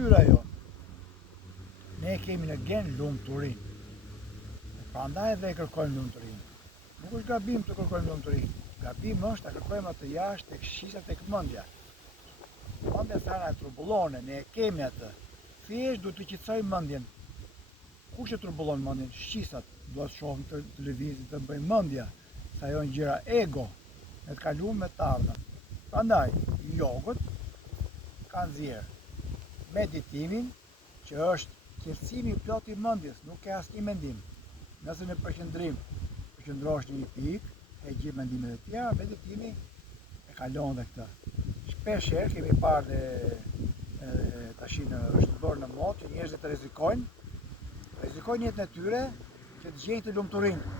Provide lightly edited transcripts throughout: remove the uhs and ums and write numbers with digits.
natyra jonë. Ne kemi në gen lumturinë. Prandaj edhe e kërkojmë lumturinë. Nuk është gabim të kërkojmë lumturinë. Gabim është ta kërkojmë atë jashtë tek shqisa tek mendja. Mendja sa na turbullon, ne e kemi atë. Thjesht duhet të qetësojmë mendjen. Kush e turbullon mendjen? Shqisat. Duhet të shohim televizin, të bëjmë mendja. Sa ajo një gjëra ego, me të kaluar me të ardhmen. Prandaj, jogët kanë nxjerrë meditimin, që është qetësimi i plot i mendjes, nuk ka asnjë mendim. Nëse në përqendrohesh në një pikë, e gjithë mendimet e tjera, meditimi e kalon dhe këtë. Shpesh herë kemi parë tash është bërë në modë që njerëzit rrezikojnë jetën e tyre që të gjejnë të lumturinë.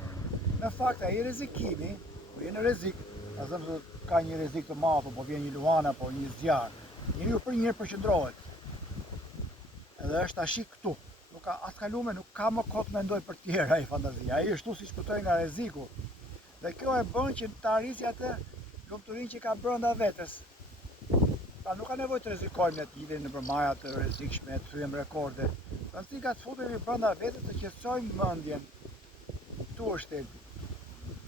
Në fakt ai rrezikimi, kur je në rrezik, ta them se ka një rrezik të madh, apo vjen një luan apo një zjarr, njeriu për një herë përqendrohet. Edhe është tash këtu. Nuk ka as kalume, nuk ka më kohë të mendoj për tjera ai fantazia. Ai është tu si shkutoi nga rreziku. Dhe kjo e bën që të arrisë atë lumturinë që ka brenda vetes. Ta nuk ka nevojë të rrezikojmë ne të lidhemi në përmaja të rrezikshme, të thyejmë rekorde. Rëndësika të futemi brenda vetes të qetësojmë mendjen. Ktu është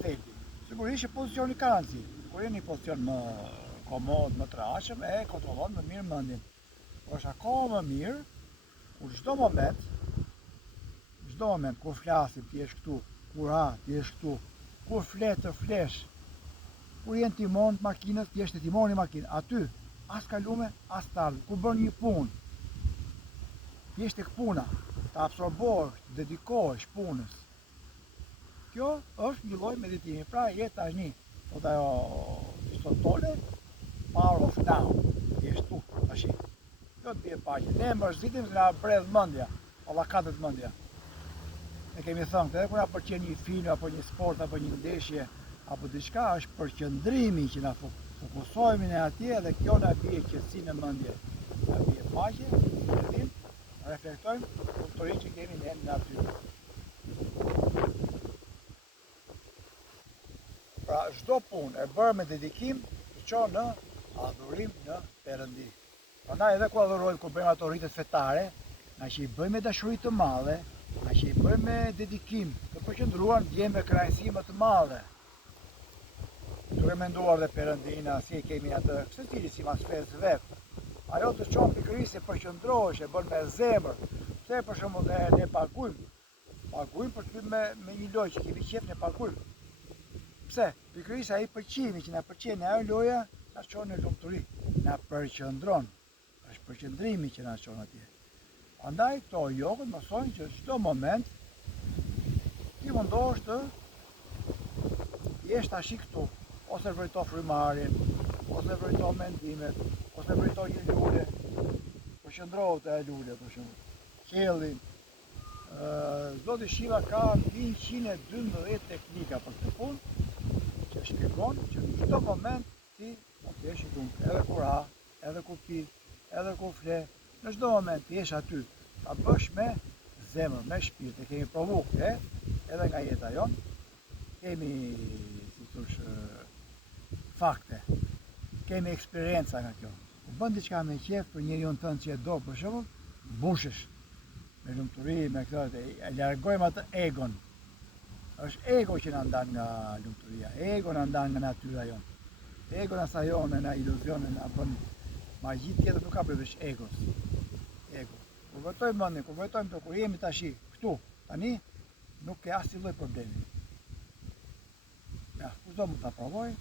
thelbi. Sigurisht që pozicioni ka rëndësi. Kur jeni në pozicion më komod, më të rehatshëm, e kontrollon më mirë mendjen. Por është akoma më mirë kur çdo moment kur flasim ti je këtu, kur ha ti je këtu, kur flet të flesh, kur je në timon të makinës ti je në timoni i makinës, aty as kalume, as tardhme, kur bën një punë, ti je tek puna, të absorbohesh, të dedikohesh punës. Kjo është një lloj meditimi. Pra je tani, thot ajo Stotole, power of now, ti je këtu tash. Kjo të bie paqe. Ne mërzitim se na bredh mendja, pallakatet mendja. Ne kemi thënë, edhe kur na pëlqen një film apo një sport apo një ndeshje apo diçka, është përqendrimi që na fokusohemi në atje dhe kjo na bie qetësi në mendje. Na bie paqe, qëllim, reflektojmë kulturën që kemi ne në natyrë. Pra çdo punë e bërë me dedikim të çon në adhurim në Perëndi. Prandaj edhe kur adhurojmë, kur bëjmë ato ritet fetare, na që i bëjmë me dashuri të madhe, na që i bëjmë me dedikim të përqendruar, ndjejmë kënaqësi më të madhe. Duke menduar dhe Perëndina, si e kemi atë, secili si mas fesë vet. Ajo të çon pikërisht se përqendrohesh, e bën me zemër. Pse për shembull ne pagujmë për të bërë me një lojë që kemi qejf, ne pagujmë. Pse? Pikërisht ai pëlqimi që na pëlqen ajo loja, na çon në lumturi, na përqendron. Është përqendrimi që na çon atje. Andaj këto jogët mësojnë që çdo moment ti mundohesh të jesh tash këtu, ose vërto frymarrjen, ose vërto mendimet, ose vërto një lule, përqendrohu te lule për shembull. Qiellin. Zoti Shiva ka 112 teknika për këtë punë, që shpjegon që në çdo moment ti mund të jesh i lumtur, edhe kur ha, edhe kur pi, edhe kur fle, në çdo moment ti jesh aty, ta bësh me zemër, me shpirt, e kemi provu edhe nga jeta jonë, kemi, si thosh, fakte, kemi eksperjenca nga kjo. Kur bën diçka me qejf për njeriu tënd që e do, për shembull, mbushesh me lumturi, me këtë, e largojmë atë egon. Është ego që na ndan nga lumturia, ego na ndan nga natyra jonë. Ego na sajon na iluzione, na bën magji tjetër nuk ka përveç egos. Ego. Kur vërtojmë mendjen, kur vërtojmë të kur jemi tash këtu, tani nuk ka asnjë lloj problemi. Ja, kushdo mund ta provoj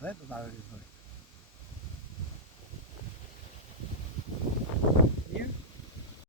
dhe do ta realizoj.